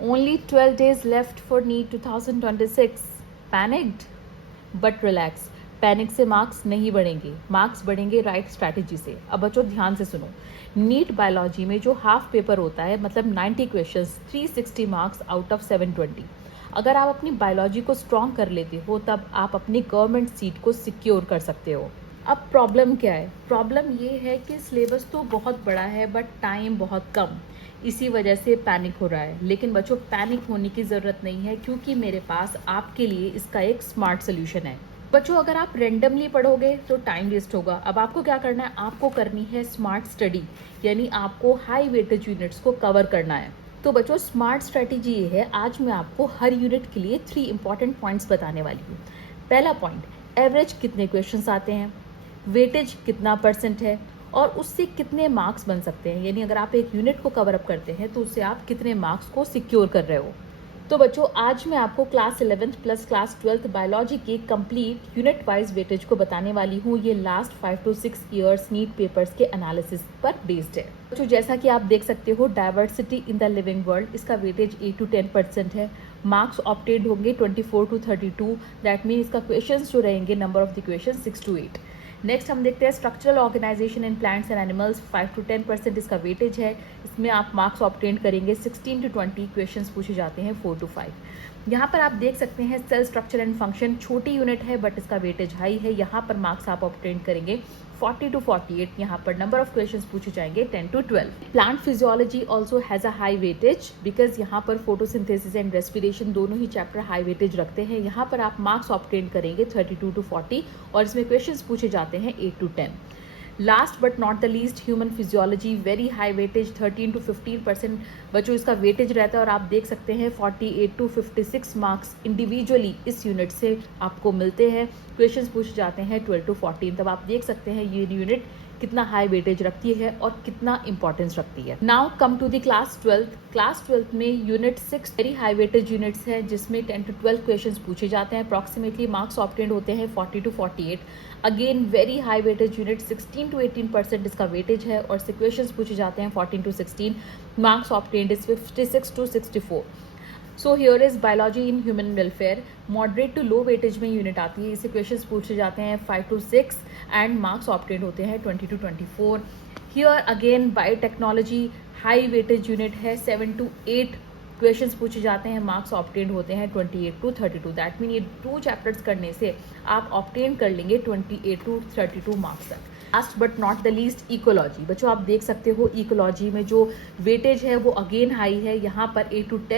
Only 12 days left for NEET 2026. Panicked? But relax. Panic से marks नहीं बढ़ेंगे, marks बढ़ेंगे राइट स्ट्रैटेजी से। अब बच्चों ध्यान से सुनो, नीट बायोलॉजी में जो हाफ पेपर होता है, मतलब 90 क्वेश्चंस, 360 मार्क्स आउट ऑफ 720। अगर आप अपनी बायोलॉजी को स्ट्रॉन्ग कर लेते हो तब आप अपनी गवर्नमेंट सीट को सिक्योर कर सकते हो। अब प्रॉब्लम क्या है? प्रॉब्लम ये है कि सिलेबस तो बहुत बड़ा है बट टाइम बहुत कम, इसी वजह से पैनिक हो रहा है। लेकिन बच्चों पैनिक होने की ज़रूरत नहीं है, क्योंकि मेरे पास आपके लिए इसका एक स्मार्ट सोल्यूशन है। बच्चों अगर आप रेंडमली पढ़ोगे तो टाइम वेस्ट होगा। अब आपको क्या करना है? आपको करनी है स्मार्ट स्टडी, यानी आपको हाई वेटेज यूनिट्स को कवर करना है। तो बच्चों स्मार्ट स्ट्रेटेजी ये है, आज मैं आपको हर यूनिट के लिए 3 इंपॉर्टेंट पॉइंट्स बताने वाली हूँ। पहला पॉइंट, एवरेज कितने क्वेश्चंस आते हैं, वेटेज कितना परसेंट है और उससे कितने मार्क्स बन सकते हैं, यानी अगर आप एक यूनिट को कवर अप करते हैं तो उससे आप कितने मार्क्स को सिक्योर कर रहे हो। तो बच्चों आज मैं आपको class 11th plus class 12th biology के कंप्लीट यूनिट वाइज वेटेज को बताने वाली हूँ। ये last 5 to 6 years NEET papers के एनालिसिस पर बेस्ड है। बच्चों जैसा कि आप देख सकते हो, diversity in the living world, इसका वेटेज 8 to 10% है। मार्क्स ऑप्टेड होंगे 24 to 32, दैट मीन इसका क्वेश्चन जो रहेंगे, number of the question 6 to 8। Next हम देखते हैं structural organisation in plants and animals, 5 to 10% इसका वेटेज है। इसमें आप मार्क्स ऑब्टेन करेंगे, 16 to 20 क्वेश्चंस पूछे जाते हैं, 4 to 5। यहाँ पर आप देख सकते हैं सेल स्ट्रक्चर एंड फंक्शन, छोटी यूनिट है बट इसका वेटेज हाई है। यहाँ पर मार्क्स आप ऑब्टेन करेंगे 40 to 48। यहाँ पर नंबर ऑफ क्वेश्चंस पूछे जाएंगे 10 to 12। Plant physiology also has a high weightage because यहाँ पर फोटोसिंथेसिस एंड रेस्पिरेशन दोनों ही चैप्टर हाई वेटेज रखते हैं। यहाँ पर आप मार्क्स ऑब्टेन करेंगे 32 to 40 और इसमें क्वेश्चंस पूछे जाते हैं 8 to 10। Last but not the least, human physiology, very high weightage, 13 to 15% बच्चों इसका वेटेज रहता है। और आप देख सकते हैं 48 to 56 मार्क्स इंडिविजुअली इस यूनिट से आपको मिलते हैं। क्वेश्चंस पूछे जाते हैं 12 to 14। तब आप देख सकते हैं ये यूनिट कितना हाई वेटेज रखती है और कितना इंपॉर्टेंस रखती है। Now come to the class 12। Class 12 में unit 6 very high weightage units है, जिसमें 10 to 12 क्वेश्चंस पूछे जाते हैं। अप्रॉक्सीमेटली मार्क्स ऑब्टेन्ड होते हैं 40 to 48। Again very high weightage unit, 16 to 18% इसका वेटेज है और से क्वेश्चंस पूछे जाते हैं 14 to 16। Marks obtained is 56 to 64। So here is biology in human welfare, moderate to low weightage में यूनिट आती है। इससे क्वेश्चंस पूछे जाते हैं 5 to 6 एंड मार्क्स ऑब्टेन्ड होते हैं 20 to 24। Here again biotechnology high weightage unit है, 7 to 8 क्वेश्चंस पूछे जाते हैं, मार्क्स ऑब्टेन्ड होते हैं 28 to 32। दैट मीन ये 2 चैप्टर्स करने से आप ऑब्टेन कर लेंगे 28 to 32 मार्क्स तक। Last but not the least, ecology. बच्चों आप देख सकते हो इकोलॉजी में जो वेटेज है वो अगेन हाई है। यहाँ पर 8 to 10